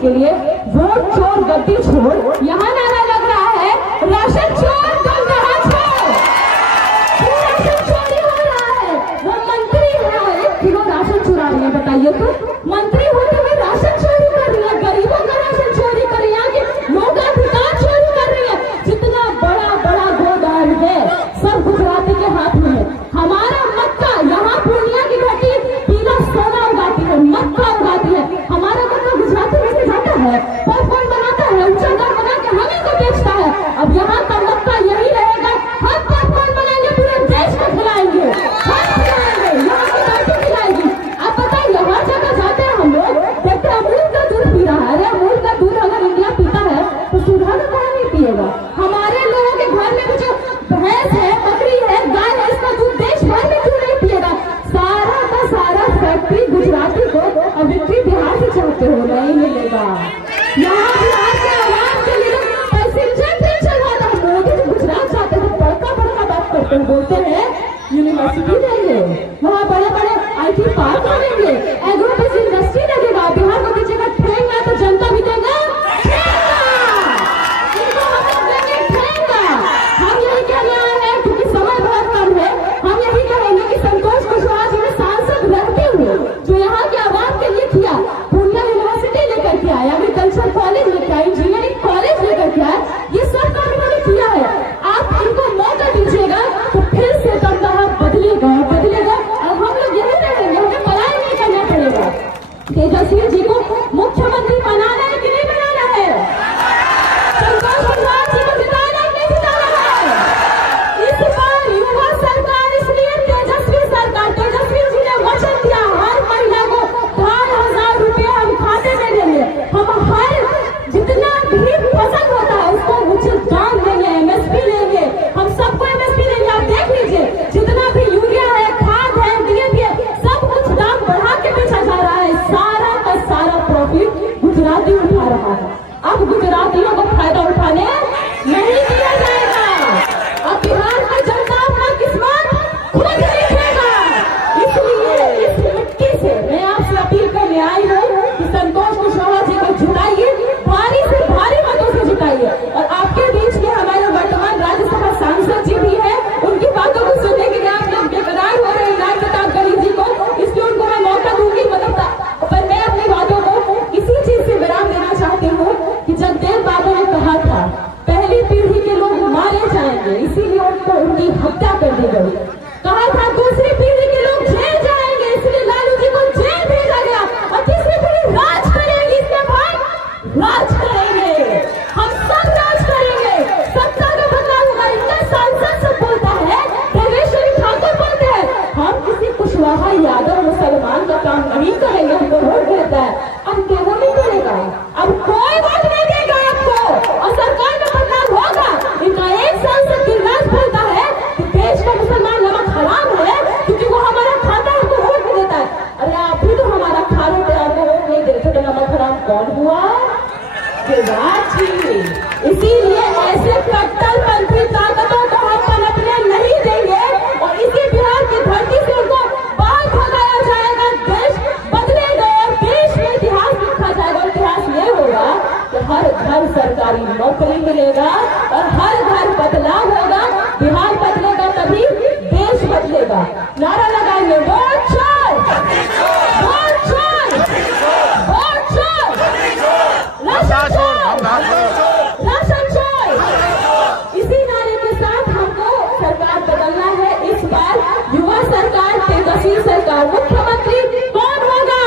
के लिए वोट चोर गद्दी छोड़ यहाँ नारा लग रहा है राशन चोर तुम कहाँ छोड़। राशन चोरी हो रहा है, वो मंत्री है 1 किलो राशन चुरा रही है। बताइए तो मंत्री होते हुए राशन चोरी कर रही है, गरीबों का राशन चोरी कर रही है, कि लोकाधिकार चोरी कर रही है। जितना बड़ा बड़ा गोदाम है सब गुजराती के हाथ में है। हमारा मक्का यहाँ पूर्णिया की घाटी पीला सोना उगाती है, मक्का उगाती है। हमारा मक्का गुजराती में से जाता है, पॉपकॉर्न बनाता है, ऊंचा दाम बना के हमें को बेचता है। अब यहाँ का मक्का यही रहेगा, हम पॉपकॉर्न बनाएंगे, पूरे देश को खिलाएंगे, हम खिलाएंगे, यहाँ की घाटी खिलाएगी। आप बताइए हर जगह जाते हैं हम लोग, देखते अमूल का दूध पी रहा है। अरे अमूल का दूध अगर इंडिया पीता है तो सुधा का कौन नहीं पिएगा। हमारे लोगों के घर में भी जो भैंस है, बकरी है, गाय है, इसका दूध देश भर में क्यों नहीं पिएगा। सारा का सारा फैक्ट्री गुजराती को अब विक्री बिहार से चाहते हो, नहीं मिलेगा। यहाँ बिहार के आवाम के लिए पैसेंजर ट्रेन चलवाना, मोदी जी गुजरात जाते हैं, बड़का बड़का बात करते हैं, बोलते हैं यूनिवर्सिटी देंगे, वहाँ बड़े बड़े IT पार्क बनेंगे, एग्रो बेस्ड इंडस्ट्री लगेगा। बिहार को दीजिएगा ठेंगा तो जनता भी देगा ठेंगा, इनको हम लोग देंगे ठेंगा। हम यही कहने आए हैं, क्योंकि समय बहुत कम है, हम यही कहेंगे कि संतोष कुशवाहा जी ने सांसद रहते हुए जो यहाँ के आवाम के लिए किया, पूर्णिया यूनिवर्सिटी लेकर के आया, एग्रीकल्चर कॉलेज लेकर आया, इंजीनियरिंग कॉलेज लेकर के आया, ये सब काम इन्होंने किया है। आप इनको मौका दीजिएगा तो फिर से दमदहा बदलेगा बदलेगा। और हम लोग यही कहेंगे, हमें पलायन नहीं करना पड़ेगा। तेजस्वी जी को मुख्यमंत्री बनाना है कि नहीं बनाना है? संतोष कुशवाहा जी को जिताना है कि नहीं जिताना है? इस बार युवा सरकार, इसलिए तेजस्वी सरकार, तेजस्वी जी ने वचन दिया हर महिला को 2,500 रुपये हम खाते में देंगे। हम हर जितना भी फसल होता है उसको उचित दाम देंगे, MSP लेंगे, हम सबको MSP देंगे। आप देख लीजिए जितना भी यूरिया है, खाद है, DAP है, सब कुछ दाम बढ़ा के बेचा जा रहा है। सारा का सारा प्रॉफिट गुजराती उठा रहा है। अब गुजरातियों को फायदा उठाने नहीं दिया जाएगा। अब बिहार की जनता अपना किस्मत खुद लिखेगा। इसलिए इस मिट्टी से मैं आपसे अपील करने आई हूँ कि संतोष कुशवाहा जी को जिताइए, भारी से भारी मतों से जिताइए। और आपके बीच में हमारे वर्तमान राज्यसभा सांसद जी भी है, उनकी बातों को सुनने के लिए आप लोग बेकरार हो रहे हैं राज प्रताप गरीब जी को, इसलिए उनको मैं मौका दूंगी। पर मैं अपनी बातों को इसी चीज से विराम देना चाहती हूँ कि जगदेव बाबू ने कहा था पहली पीढ़ी के लोग मारे जाएंगे, इसीलिए उनकी हत्या कर दी गई। कहा था दूसरी पीढ़ी के लोग जेल जाएंगे, इसलिए लालू जी को जेल भेजा गया। और तीसरी पीढ़ी राज करेगी, इसलिए भाई राज करेंगे, हम सब राज करेंगे, सत्ता का बदलाव होगा। इनका सांसद सब बोलता है, देवेश्वरी ठाकुर बोलते हैं हम किसी कुशवाहा यादव मुसलमान का काम नहीं करेंगे, हमको वोट देता है। अब क्यों नहीं करेगा? अब कोई वोट नहीं देगा आपको, और सरकार में बदलाव होगा। इनका एक सांसद गिरिराज बोलता है कि देश का मुसलमान नमक हराम है, क्योंकि वो हमारा खाता है, हमको वोट भी देता है। अरे आप भी तो हमारा खा रहे थे, आपको वोट नहीं देते तो नमक हराम कौन हुआ? गिरिराज जी। इसीलिए ऐसे कट्टरपंथी ताकतों को हम पनपने नहीं देंगे, और इसी बिहार की धरती से उनको बाहर भगाया जाएगा। देश बदलेगा और देश में इतिहास लिखा जाएगा। इतिहास ये होगा कि हर घर सरकारी नौकरी मिलेगा और हर घर बदलाव होगा। बिहार बदलेगा तभी देश बदलेगा। नारा लगाएंगे वोट चोर, वोट चोर, वोट चोर, राशन चोर, राशन चोर। इसी नारे के साथ हमको सरकार बदलना है। इस बार युवा सरकार, तेजस्वी सरकार, मुख्यमंत्री कौन होगा?